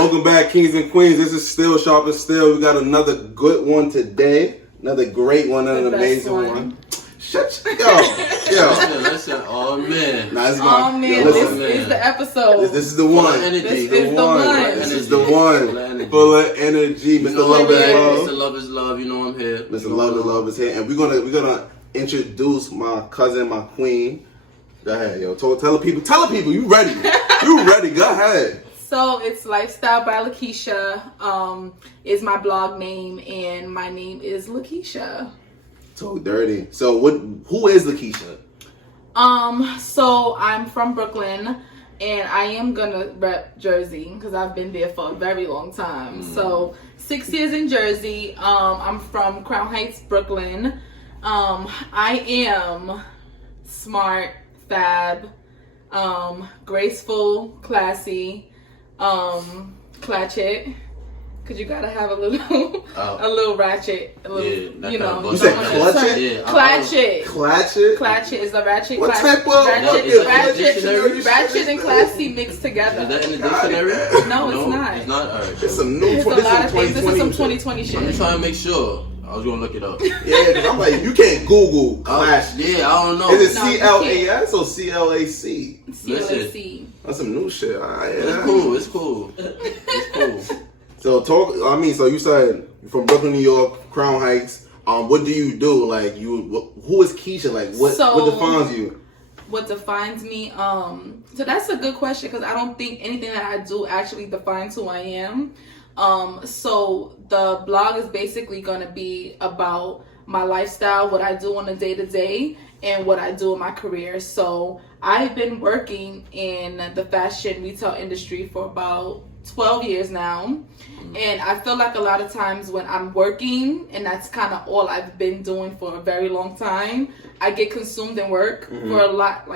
Welcome back, kings and queens. This is still Sharpn Still. We got another good one today. Another great one, an amazing one. Shut yo. Listen, oh man. Nah, this is the episode. This is the one. This is the one. Full of energy. Mr. Love is Love. Mr. Love is Love. You know I'm here. Mr. Love is Love is here. And we're gonna introduce my cousin, my queen. Go ahead, yo. Tell the people. You ready? You ready? Go ahead. So it's Lifestyle by Lakeisha. Is my blog name, and my name is Lakeisha. So dirty. So who is Lakeisha? So I'm from Brooklyn, and I am gonna rep Jersey because I've been there for a very long time. So 6 years in Jersey. I'm from Crown Heights, Brooklyn. I am smart, fab, graceful, classy, clatchet. Cause you gotta have a little, a little ratchet, a little, you know. You said clatchet? Yeah, clatchet. Clatchet? Clatchet is a ratchet. What type of ratchet and classy mixed together? Is that in the dictionary? No, it's not. It's not. Alright. It's some new. It's a lot of things. This is some 2020 shit. I'm trying to make sure. I was gonna look it up. Yeah, cause I'm like, you can't Google clash. Yeah, I don't know. Is it CLAS or CLAC? CLAC. That's some new shit. It's cool. So so you said you're from Brooklyn, New York, Crown Heights. What do you do? Like who is Keisha? Like what defines you? What defines me? So that's a good question because I don't think anything that I do actually defines who I am. So the blog is basically going to be about my lifestyle, what I do on a day-to-day, and what I do in my career. So I've been working in the fashion retail industry for about 12 years now. And I feel like a lot of times when I'm working, and that's kind of all I've been doing for a very long time, I get consumed in work for a lot.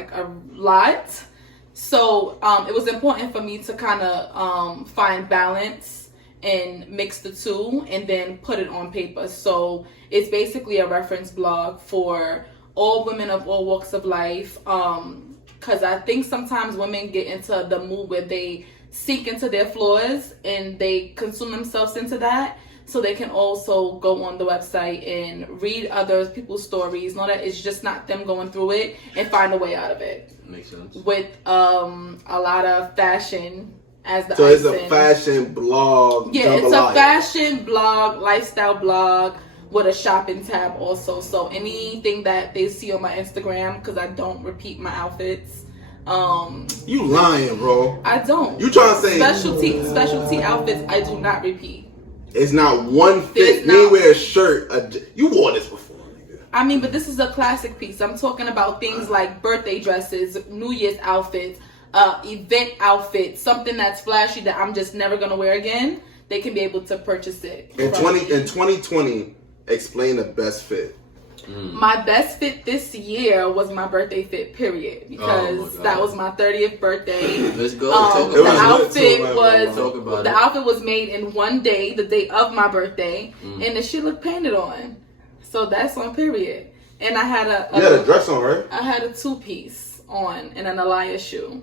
So it was important for me to kind of find balance and mix the two and then put it on paper. So it's basically a reference blog for all women of all walks of life. Because I think sometimes women get into the mood where they sink into their flaws and they consume themselves into that. So they can also go on the website and read other people's stories, know that it's just not them going through it, and find a way out of it. Makes sense. With a lot of fashion as the So it's a fashion blog. Yeah, it's a fashion blog, lifestyle blog with a shopping tab also. So anything that they see on my Instagram, because I don't repeat my outfits. You lying, bro. I don't. You trying to say specialty outfits I do not repeat. It's not one fit. You wear a shirt. You wore this before, nigga. I mean, but this is a classic piece. I'm talking about things like birthday dresses, New Year's outfits, event outfits, something that's flashy that I'm just never gonna wear again. They can be able to purchase it. In 2020, explain the best fit. My best fit this year was my birthday fit, period, because that was my 30th birthday. Let's go. The outfit was made in one day, the day of my birthday, and the shit looked painted on. So that's on period. And I had you had a dress on, right? I had a 2-piece on and an Aliyah shoe.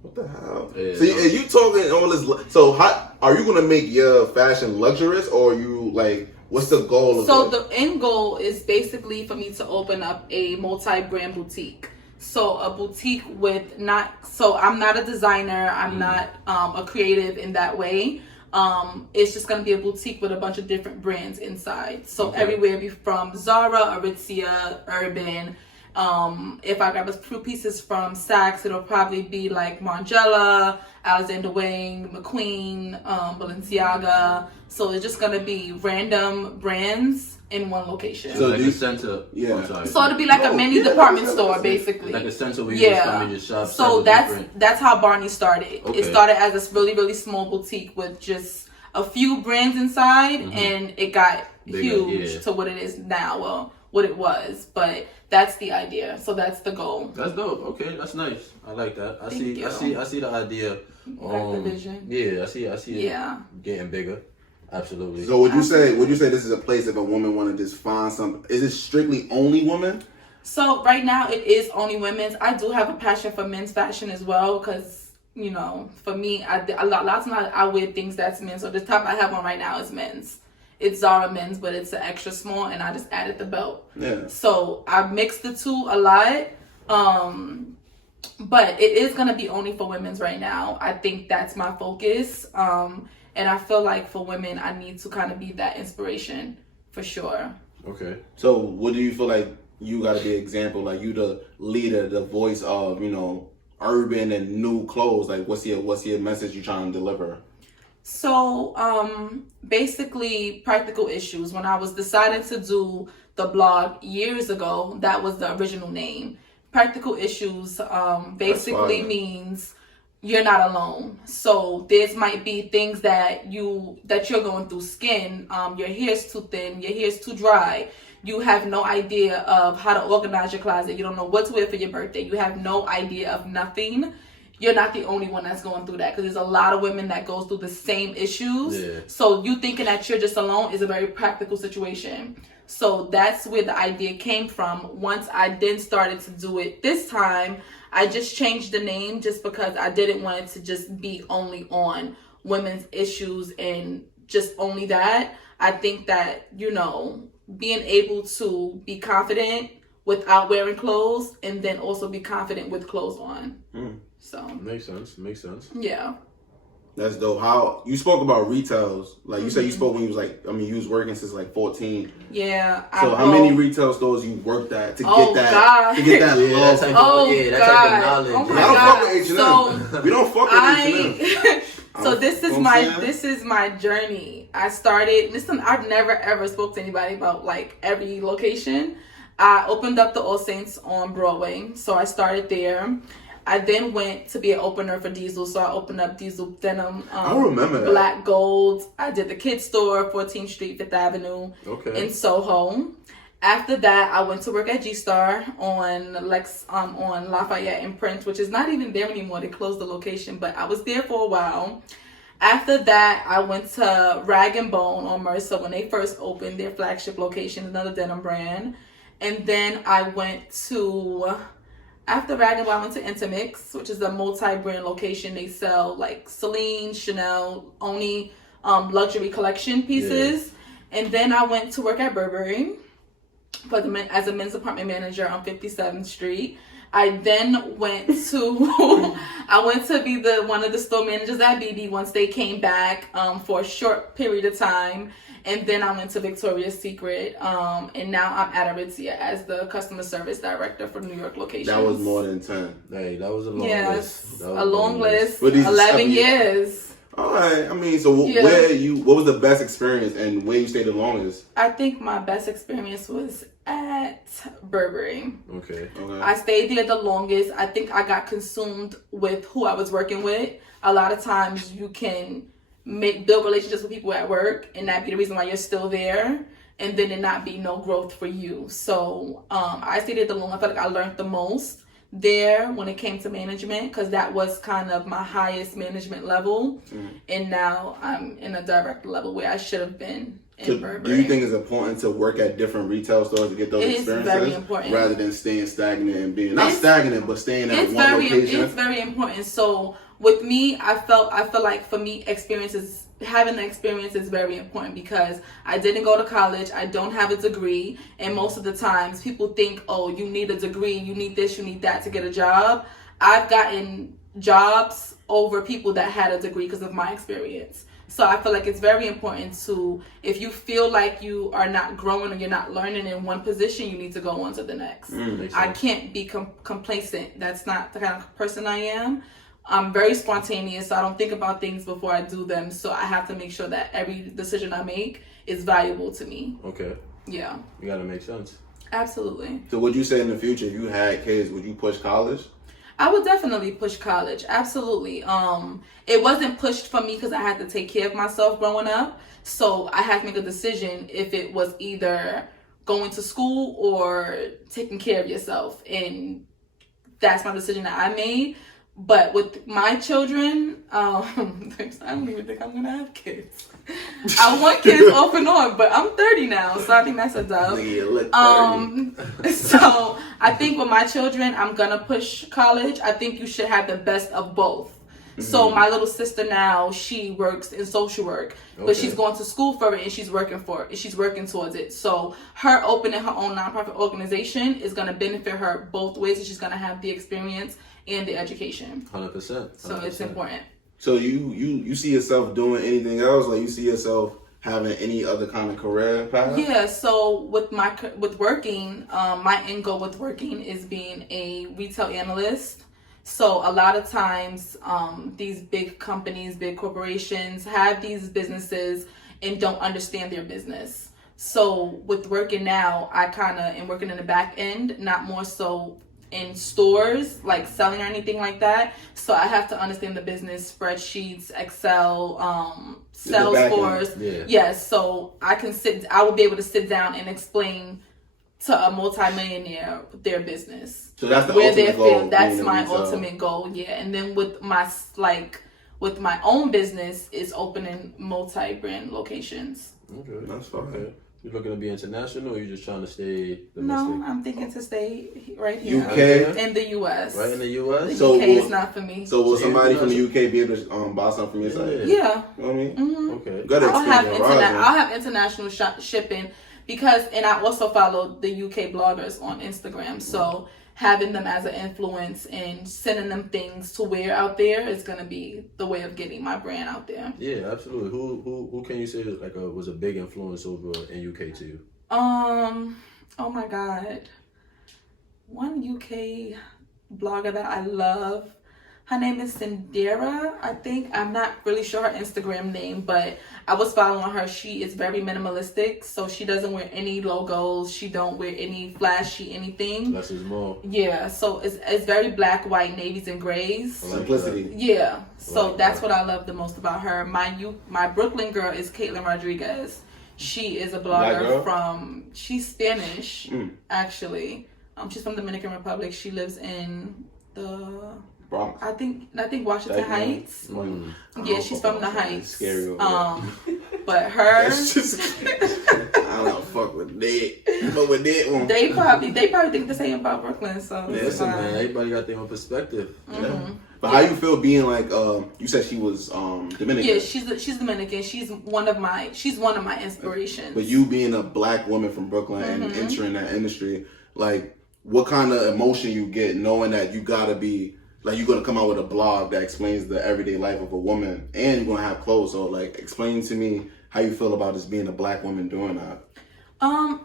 What the hell? Yeah, so are you talking all this? So are you gonna make your fashion luxurious, or are you like? What's the goal of So the end goal is basically for me to open up a multi-brand boutique. So a boutique with I'm not a designer. I'm not a creative in that way. It's just going to be a boutique with a bunch of different brands inside. So everywhere from Zara, Aritzia, Urban. If I grab a few pieces from Saks, it'll probably be like Margiela, Alexander Wang, McQueen, Balenciaga. So it's just gonna be random brands in one location. So like a center. Yeah. So it'll be like a mini department store, basically. Like a center where you just come and just shop. So that's how Barney started. Okay. It started as this really, really small boutique with just a few brands inside, and it got huge to what it is now. Well, what it was, but that's the idea. So that's the goal. That's dope. Okay, that's nice. I like that. I see the idea. The vision. Yeah, I see it getting bigger. Absolutely. So would you say this is a place if a woman want to just find something? Is it strictly only women? So right now it is only women's. I do have a passion for men's fashion as well because you know, for me, a lot of times I wear things that's men's. So the top I have on right now is men's. It's Zara men's, but it's an extra small, and I just added the belt. Yeah. So I mixed the two a lot. But it is gonna be only for women's right now. I think that's my focus. And I feel like for women, I need to kind of be that inspiration for sure. Okay. So what do you feel like you got to be an example? Like you the leader, the voice of, you know, urban and new clothes. Like what's your message you trying to deliver? So basically practical issues. When I was deciding to do the blog years ago, that was the original name. Practical issues basically means you're not alone. So there might be things that you're going through. Skin, your hair's too thin, your hair's too dry. You have no idea of how to organize your closet. You don't know what to wear for your birthday. You have no idea of nothing. You're not the only one that's going through that, because there's a lot of women that goes through the same issues. Yeah. So you thinking that you're just alone is a very practical situation. So that's where the idea came from. Once I then started to do it this time, I just changed the name just because I didn't want it to just be only on women's issues and just only that. I think that, you know, being able to be confident without wearing clothes, and then also be confident with clothes on. So makes sense. Yeah. That's dope. How you spoke about retails, like you said you spoke when you was like, I mean, you was working since like 14. Yeah. So how many retail stores you worked at to get that God. to get that love? That type of knowledge. Oh my I don't God. fuck with H&M. So we don't fuck with H&M. So this is my journey. I started. Listen, I've never ever spoke to anybody about like every location. I opened up the All Saints on Broadway, so I started there. I then went to be an opener for Diesel, so I opened up Diesel Denim. I remember that. Black Gold. I did the kids store, 14th Street, 5th Avenue, in Soho. After that, I went to work at G-Star on Lafayette and Prince, which is not even there anymore. They closed the location, but I was there for a while. After that, I went to Rag & Bone on Mercer when they first opened their flagship location, another denim brand. And then I went to... After Rag & Bone, I went to Intimix, which is a multi-brand location. They sell like Celine, Chanel, only luxury collection pieces. Yeah. And then I went to work at Burberry as a men's department manager on 57th Street. I then went to be one of the store managers at BB once they came back for a short period of time. And then I went to Victoria's Secret, and now I'm at Aritzia as the customer service director for New York locations. That was more than 10. Hey, that was a long list. A long list. 11 years. All right. I mean, so what was the best experience and where you stayed the longest? I think my best experience was at Burberry. Okay. I stayed there the longest. I think I got consumed with who I was working with. A lot of times you can build relationships with people at work, and that be the reason why you're still there, and then there not be no growth for you. So I stayed there the long. I felt like I learned the most there when it came to management, because that was kind of my highest management level. And now I'm in a director level where I should have been in Burberry. Do you think it's important to work at different retail stores to get those experiences? It is very important. Rather than staying stagnant and being stagnant, but staying at one location? It's very important. So with me, I feel like for me, having the experience is very important, because I didn't go to college. I don't have a degree. And most of the times people think, oh, you need a degree, you need this, you need that to get a job. I've gotten jobs over people that had a degree because of my experience. So I feel like it's very important to, if you feel like you are not growing or you're not learning in one position, you need to go on to the next. I can't be complacent. That's not the kind of person I am. I'm very spontaneous, so I don't think about things before I do them. So I have to make sure that every decision I make is valuable to me. Okay. Yeah. You gotta make sense. Absolutely. So would you say in the future, if you had kids, would you push college? I would definitely push college. Absolutely. It wasn't pushed for me because I had to take care of myself growing up. So I had to make a decision if it was either going to school or taking care of yourself. And that's my decision that I made. But with my children, I don't even think I'm going to have kids. I want kids off and on, but I'm 30 now, so I think that's a dub. So I think with my children, I'm going to push college. I think you should have the best of both. So my little sister now, she works in social work, but she's going to school for it and she's working towards it. So her opening her own nonprofit organization is going to benefit her both ways, and she's going to have the experience and the education. 100%. So it's important. So you see yourself doing anything else? Like, you see yourself having any other kind of career path? Yeah, so with working, my end goal with working is being a retail analyst. So a lot of times, these big companies, big corporations have these businesses and don't understand their business. So with working now, I kind of am working in the back end, not more so in stores, like selling or anything like that. So I have to understand the business, spreadsheets, Excel, Salesforce. Yes, so I will be able to sit down and explain to a multimillionaire their business. So that's the ultimate goal. That's my ultimate goal, yeah. And then with my own business is opening multi-brand locations. Okay, that's fine. Okay. You looking to be international, or you just trying to stay domestic? No, I'm thinking to stay right here. UK? In the US. Right in the US? The UK is not for me. So will somebody from the UK be able to buy something from your site? Yeah. You know what I mean? Mm-hmm. Okay. I'll have international shipping because, and I also follow the UK bloggers on Instagram. So having them as an influence and sending them things to wear out there is going to be the way of getting my brand out there. Yeah, absolutely. Who can you say was a big influence over in UK to you? Oh my God. One UK blogger that I love. Her name is Sindera, I think. I'm not really sure her Instagram name, but I was following her. She is very minimalistic, so she doesn't wear any logos. She don't wear any flashy anything. Less is more. Yeah, so it's very black, white, navies, and grays. Simplicity. Yeah, so that's what I love the most about her. My Brooklyn girl is Caitlin Rodriguez. She is a blogger she's Spanish, actually. She's from Dominican Republic. She lives in the Bronx. I think Washington Heights. Yeah, she's from the Heights. Scary. But her, I don't fuck with that. But with that one, they probably think the same about Brooklyn. So listen, man, everybody got their own perspective. Yeah. But how you feel being like you said she was Dominican? Yeah, she's Dominican. She's one of my inspirations. But you being a black woman from Brooklyn and entering that industry, like, what kind of emotion you get knowing that you gotta be like, you're gonna come out with a blog that explains the everyday life of a woman, and you're gonna have clothes. So, like, explain to me how you feel about just being a black woman doing that.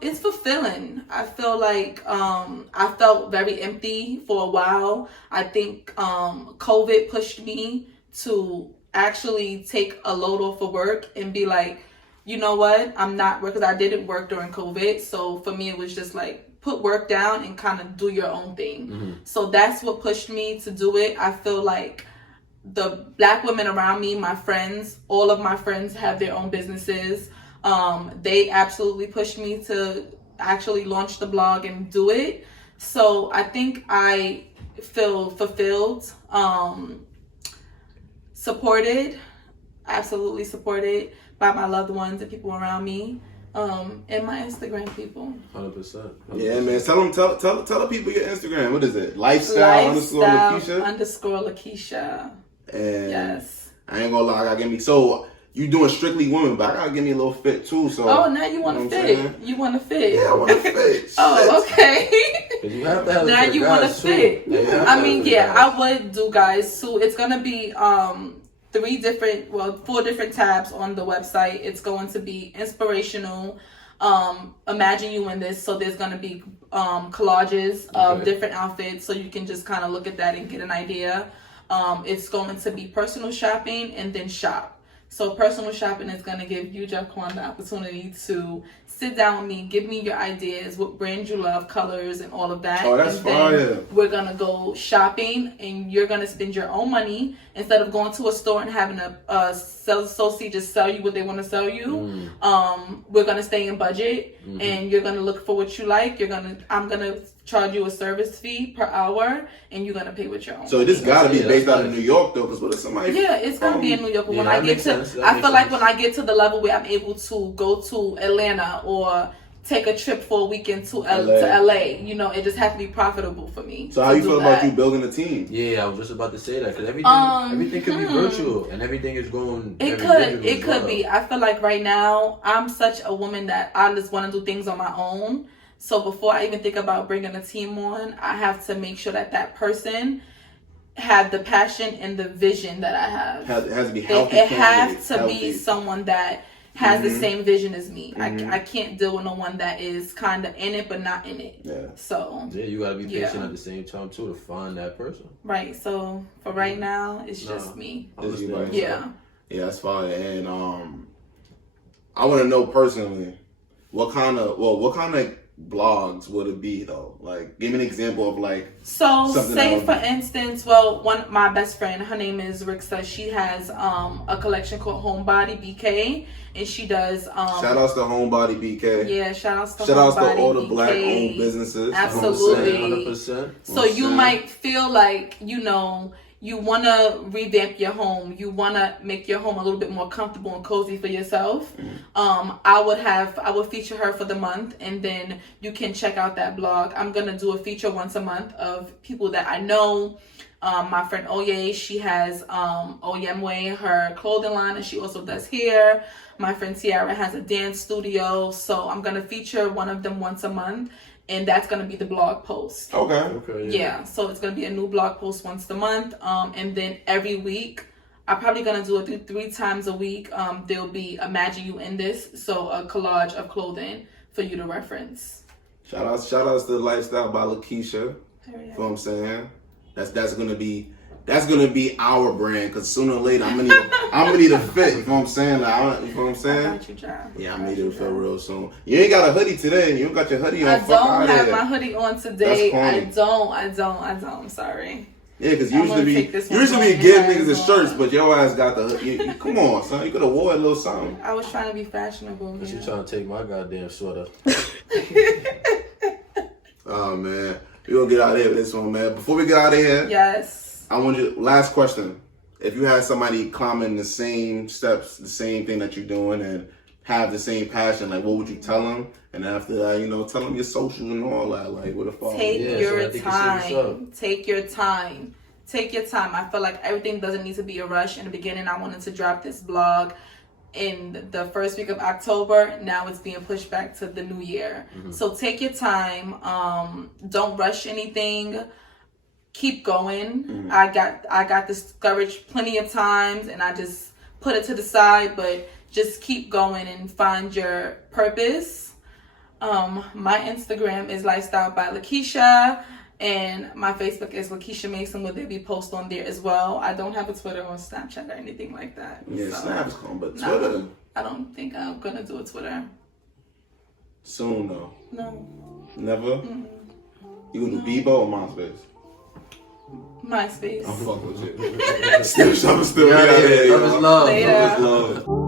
It's fulfilling. I feel like I felt very empty for a while. I think COVID pushed me to actually take a load off of work and be like, you know what? I'm not working, because I didn't work during COVID. So for me, it was just like, put work down and kind of do your own thing. So that's what pushed me to do it. I feel like the black women around me, my friends, all of my friends have their own businesses. They absolutely pushed me to actually launch the blog and do it. So I think I feel fulfilled, supported, absolutely supported by my loved ones and people around me. And my Instagram people. 100%. Yeah, man. Tell the people your Instagram. What is it? Lifestyle underscore Lakeisha. And yes. I ain't gonna lie, I gotta give me. So you doing strictly women, but I gotta give me a little fit too. So. Oh, now you want to fit? You want to fit? Yeah, I want to fit. Oh, okay. You have to have now you want to fit. I mean, yeah, guys. I would do guys. So it's gonna be 4 different tabs on the website. It's going to be inspirational, imagine you in this. So there's going to be collages of different outfits, so you can just kind of look at that and get an idea. It's going to be personal shopping and then shop. So personal shopping is going to give you, Jeff Kwan, the opportunity to sit down with me, give me your ideas, what brand you love, colors, and all of that. Oh, that's fire. We're going to go shopping, and you're going to spend your own money instead of going to a store and having a sales associate just sell you what they want to sell you. We're going to stay in budget, and you're going to look for what you like. I'm going to charge you a service fee per hour, and you're going to pay with your own. So this got to be based out of New York, though, because what if somebody... Yeah, it's going to be in New York. But when I get to... I feel like when I get to the level where I'm able to go to Atlanta or take a trip for a weekend to LA. You know, it just has to be profitable for me. So how you feel about you building a team? Yeah, I was just about to say that because everything can be virtual and everything is going. It could be. I feel like right now I'm such a woman that I just want to do things on my own. So before I even think about bringing a team on, I have to make sure that person have the passion and the vision that I have. It has to be healthy. It has to be someone that has the same vision as me. I can't deal with no one that is kind of in it but not in it. Yeah. So yeah, you gotta be patient at the same time too to find that person. Right. So for right now, it's just me. Yeah, that's fine. And I want to know personally, what kind of blogs would it be though? Like, give me an example of like. So say for instance, my best friend, her name is Rixa. She has a collection called Homebody BK, and she does. Shout outs to Homebody BK. Yeah, shout outs to all the BK. black owned businesses. Absolutely. 100%. So you might feel like you want to revamp your home. You want to make your home a little bit more comfortable and cozy for yourself. I would feature her for the month, and then you can check out that blog. I'm going to do a feature once a month of people that I know. My friend Oye, she has Oyemwe, her clothing line, and she also does hair. My friend Tiara has a dance studio. So I'm going to feature one of them once a month. And that's going to be the blog post. Okay. Yeah. So it's going to be a new blog post once a month. And then every week, I'm probably going to do it 3 times a week. There'll be Imagine You in This. So a collage of clothing for you to reference. Shout outs to Lifestyle by Lakeisha. You know what I'm saying? That's gonna be our brand, because sooner or later I'm gonna need a fit. You know what I'm saying? Like, you know what I'm saying? I got you, John. Yeah, I'm gonna need a fit real soon. You ain't got a hoodie today. You don't got your hoodie on. I don't have my hoodie on today. I don't. I'm sorry. Yeah, because usually we give niggas the shirts, but your ass got the hoodie. Come on, son. You could have wore a little something. I was trying to be fashionable. But you trying to take my goddamn sweater. Oh, man. We're going to get out of here with this one, man. Before we get out of here. Yes. I want you, last question. If you had somebody climbing the same steps, the same thing that you're doing, and have the same passion, like, what would you tell them? And after that, tell them your socials and all that. Like, what the fuck? Take your time. Take your time. Take your time. I feel like everything doesn't need to be a rush. In the beginning, I wanted to drop this blog in the first week of October. Now it's being pushed back to the new year. So take your time. Don't rush anything. Keep going. I got discouraged plenty of times, and I just put it to the side, but just keep going and find your purpose. My Instagram is Lifestyle by Lakeisha, and my Facebook is Lakeisha Mason, where there'll be posts on there as well. I don't have a Twitter or Snapchat or anything like that. Yeah, Snap's cool, but Twitter. I don't think I'm gonna do a Twitter. Soon though. No. Never? You gonna do Bebo or MySpace? MySpace. I'm fucking with you. Still, I'm still. Love is love. Later. Love is love.